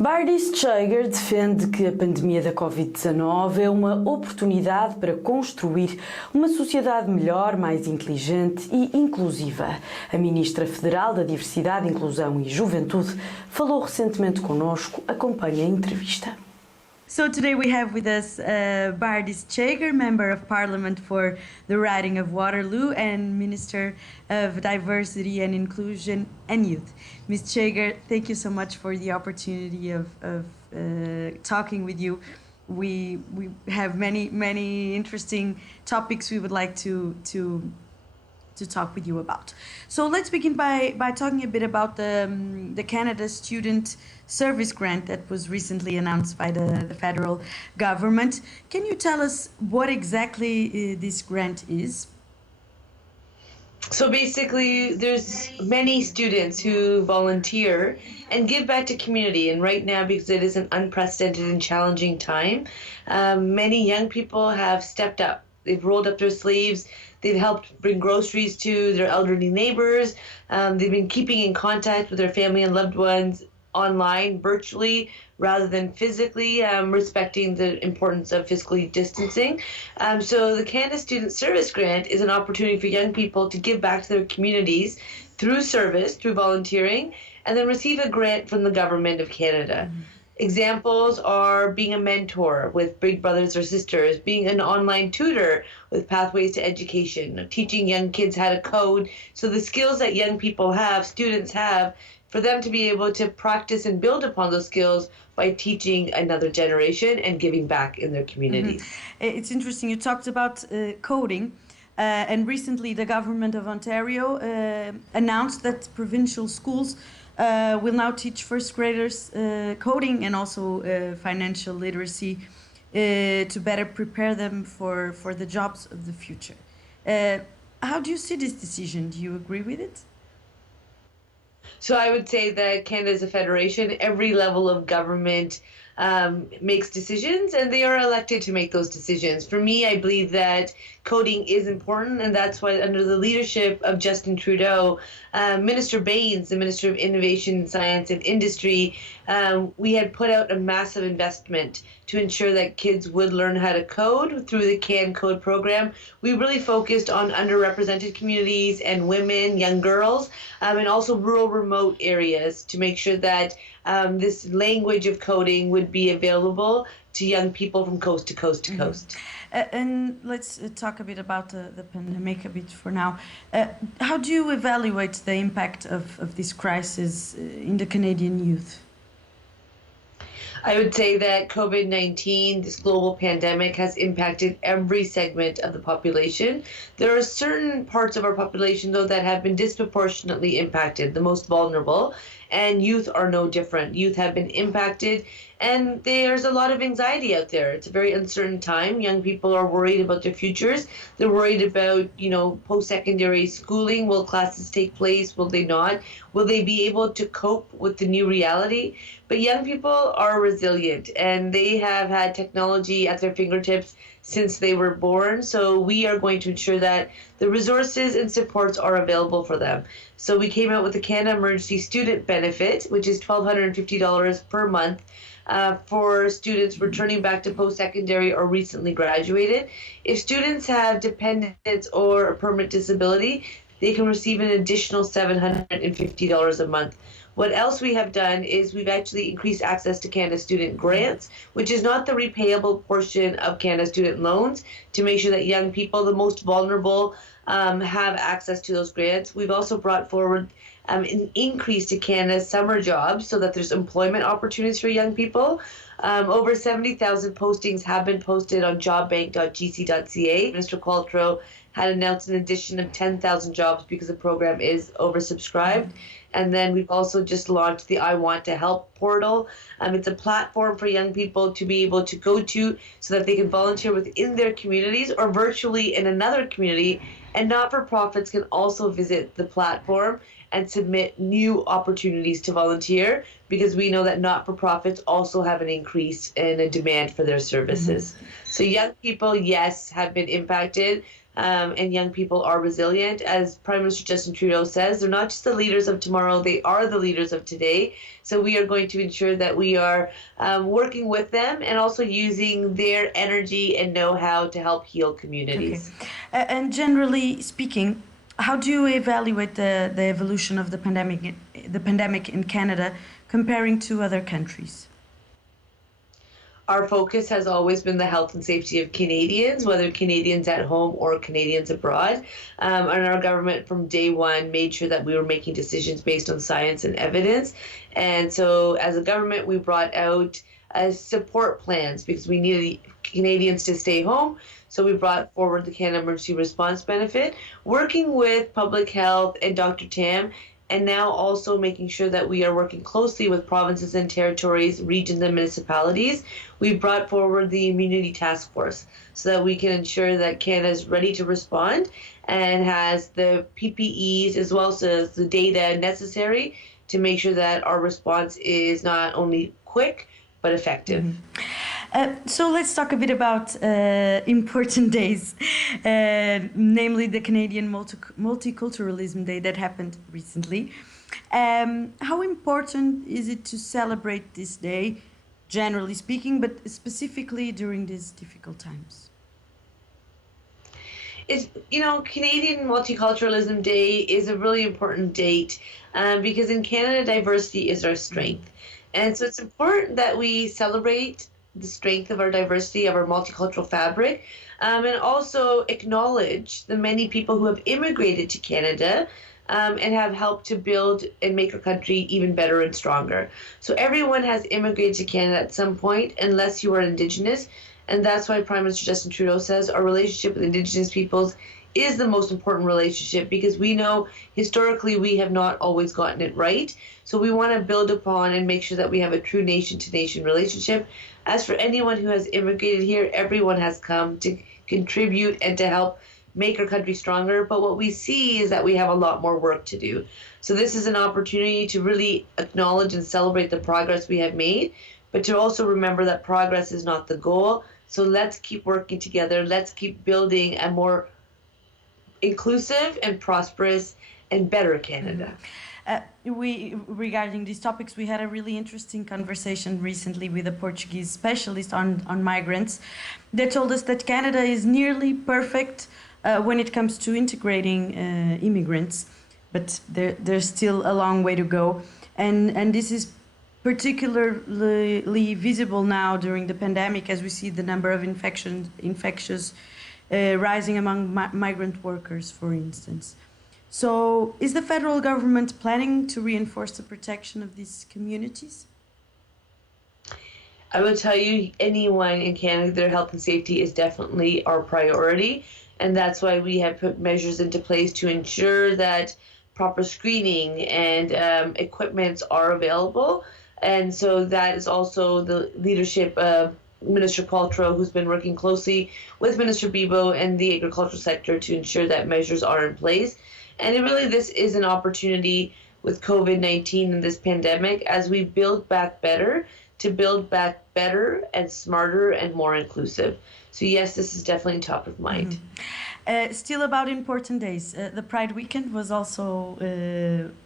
Bardish Chagger defende que a pandemia da Covid-19 é uma oportunidade para construir uma sociedade melhor, mais inteligente e inclusiva. A Ministra Federal da Diversidade, Inclusão e Juventude falou recentemente connosco. Acompanhe a entrevista. So today we have with us Bardish Chagger, Member of Parliament for the riding of Waterloo and Minister of Diversity and Inclusion and Youth. Ms. Chagger, thank you so much for the opportunity of talking with you. We have many interesting topics we would like to talk with you about. So let's begin by talking a bit about the Canada Student Service Grant that was recently announced by the federal government. Can you tell us what exactly this grant is? So basically, there's many students who volunteer and give back to community. And right now, because it is an unprecedented and challenging time, many young people have stepped up. They've rolled up their sleeves. They've helped bring groceries to their elderly neighbors. They've been keeping in contact with their family and loved ones online, virtually, rather than physically, respecting the importance of physically distancing. So the Canada Student Service Grant is an opportunity for young people to give back to their communities through service, through volunteering, and then receive a grant from the Government of Canada. Mm-hmm. Examples are being a mentor with Big Brothers or Sisters, being an online tutor with Pathways to Education, teaching young kids how to code. So the skills that young people have, students have, for them to be able to practice and build upon those skills by teaching another generation and giving back in their communities. Mm-hmm. It's interesting. You talked about coding. And recently the government of Ontario announced that provincial schools will now teach first graders coding and also financial literacy to better prepare them for the jobs of the future. How do you see this decision? Do you agree with it? So I would say that Canada is a federation. Every level of government makes decisions, and they are elected to make those decisions. For me, I believe that coding is important, and that's why under the leadership of Justin Trudeau, Minister Baines, the Minister of Innovation, Science and Industry, we had put out a massive investment to ensure that kids would learn how to code through the Can Code program. We really focused on underrepresented communities and women, young girls, and also rural remote areas to make sure that this language of coding would be available to young people from coast to coast to coast. And let's talk a bit about the pandemic a bit for now. How do you evaluate the impact of this crisis in the Canadian youth? I would say that COVID-19, this global pandemic, has impacted every segment of the population. There are certain parts of our population, though, that have been disproportionately impacted, the most vulnerable, and youth are no different. Youth have been impacted, and there's a lot of anxiety out there. It's a very uncertain time. Young people are worried about their futures. They're worried about, post-secondary schooling. Will classes take place? Will they not? Will they be able to cope with the new reality? But young people are resilient, and they have had technology at their fingertips since they were born. So we are going to ensure that the resources and supports are available for them. So we came out with the Canada Emergency Student Benefit, which is $1,250 per month for students returning back to post-secondary or recently graduated. If students have dependents or a permanent disability, they can receive an additional $750 a month. What else we have done is we've actually increased access to Canada Student Grants, which is not the repayable portion of Canada Student Loans, to make sure that young people, the most vulnerable, have access to those grants. We've also brought forward an increase to Canada's summer jobs so that there's employment opportunities for young people. Over 70,000 postings have been posted on jobbank.gc.ca. Minister Qualtrough had announced an addition of 10,000 jobs because the program is oversubscribed. And then we've also just launched the I Want to Help portal. It's a platform for young people to be able to go to so that they can volunteer within their communities or virtually in another community. And not-for-profits can also visit the platform and submit new opportunities to volunteer, because we know that not-for-profits also have an increase in a demand for their services. Mm-hmm. So young people, yes, have been impacted, and young people are resilient. As Prime Minister Justin Trudeau says, they're not just the leaders of tomorrow, they are the leaders of today. So we are going to ensure that we are working with them and also using their energy and know-how to help heal communities. Okay. And generally speaking, how do you evaluate the evolution of the pandemic in Canada comparing to other countries? Our focus has always been the health and safety of Canadians, whether Canadians at home or Canadians abroad. And our government from day one made sure that we were making decisions based on science and evidence. And so as a government, we brought out support plans because we needed Canadians to stay home. So we brought forward the Canada Emergency Response Benefit, working with Public Health and Dr. Tam, and now also making sure that we are working closely with provinces and territories, regions and municipalities. We brought forward the Immunity Task Force so that we can ensure that Canada is ready to respond and has the PPEs as well as the data necessary to make sure that our response is not only quick, but effective. So let's talk a bit about important days, namely the Canadian Multiculturalism Day that happened recently. How important is it to celebrate this day, generally speaking, but specifically during these difficult times? Canadian Multiculturalism Day is a really important date because in Canada, diversity is our strength. And so it's important that we celebrate the strength of our diversity, of our multicultural fabric, and also acknowledge the many people who have immigrated to Canada and have helped to build and make our country even better and stronger. So everyone has immigrated to Canada at some point, unless you are Indigenous. And that's why Prime Minister Justin Trudeau says our relationship with Indigenous peoples is the most important relationship, because we know historically we have not always gotten it right. So we want to build upon and make sure that we have a true nation-to-nation relationship. As for anyone who has immigrated here, everyone has come to contribute and to help make our country stronger. But what we see is that we have a lot more work to do. So this is an opportunity to really acknowledge and celebrate the progress we have made, but to also remember that progress is not the goal. So let's keep working together. Let's keep building a more inclusive and prosperous and better Canada. Regarding these topics, we had a really interesting conversation recently with a Portuguese specialist on migrants that told us that Canada is nearly perfect when it comes to integrating immigrants, but there's still a long way to go. And this is particularly visible now during the pandemic, as we see the number of infectious rising among migrant workers, for instance. So is the federal government planning to reinforce the protection of these communities? I will tell you, anyone in Canada, their health and safety is definitely our priority. And that's why we have put measures into place to ensure that proper screening and equipment are available. And so that is also the leadership of Minister Paltrow, who's been working closely with Minister Bibeau and the agricultural sector to ensure that measures are in place. And this is an opportunity with COVID-19 and this pandemic, as we build back better, to build back better and smarter and more inclusive. So yes, this is definitely top of mind. Still about important days. The Pride weekend was also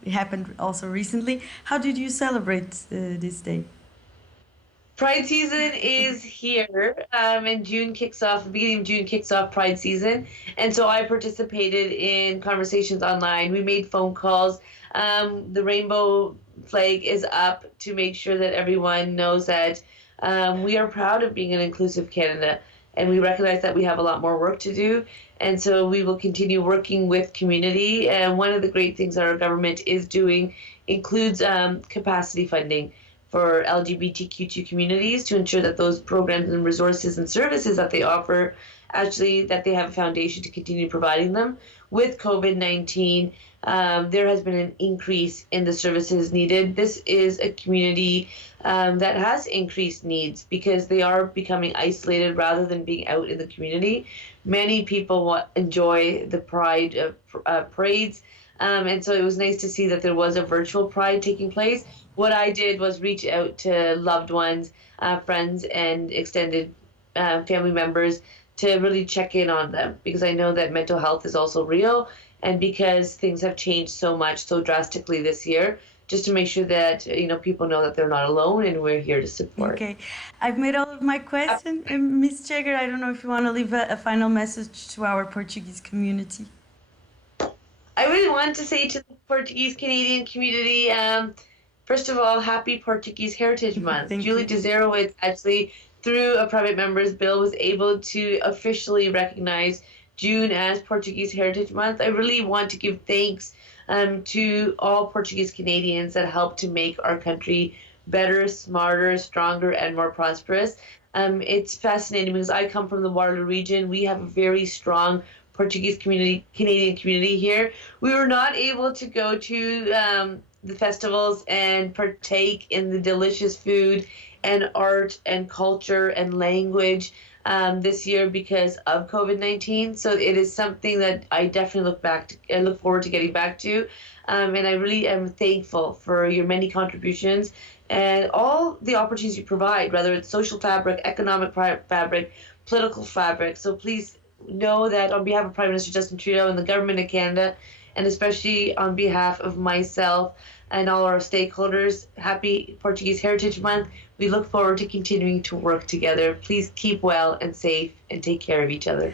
happened also recently. How did you celebrate this day? Pride season is here, and June kicks off. The beginning of June kicks off Pride season, and so I participated in conversations online. We made phone calls. The rainbow flag is up to make sure that everyone knows that we are proud of being an inclusive Canada, and we recognize that we have a lot more work to do. And so we will continue working with community. And one of the great things that our government is doing includes capacity funding for LGBTQ2 communities to ensure that those programs and resources and services that they offer, actually that they have a foundation to continue providing them. With COVID-19, there has been an increase in the services needed. This is a community that has increased needs because they are becoming isolated rather than being out in the community. Many people enjoy the Pride parades, and so it was nice to see that there was a virtual Pride taking place. What I did was reach out to loved ones, friends, and extended family members to really check in on them, because I know that mental health is also real, and because things have changed so much, so drastically this year, just to make sure that people know that they're not alone and we're here to support. Okay, I've made all of my questions. Ms. Chagger, I don't know if you want to leave a final message to our Portuguese community. I really want to say to the Portuguese Canadian community, first of all, happy Portuguese Heritage Month. Julie Dzerowitz actually, through a private member's bill, was able to officially recognize June as Portuguese Heritage Month. I really want to give thanks to all Portuguese Canadians that helped to make our country better, smarter, stronger, and more prosperous. It's fascinating because I come from the Waterloo region. We have a very strong Portuguese Canadian community here. We were not able to go to the festivals and partake in the delicious food and art and culture and language this year because of COVID-19. So it is something that I definitely look forward to getting back to. And I really am thankful for your many contributions and all the opportunities you provide, whether it's social fabric, economic fabric, political fabric. So please know that on behalf of Prime Minister Justin Trudeau and the government of Canada, and especially on behalf of myself and all our stakeholders, happy Portuguese Heritage Month. We look forward to continuing to work together. Please keep well and safe and take care of each other.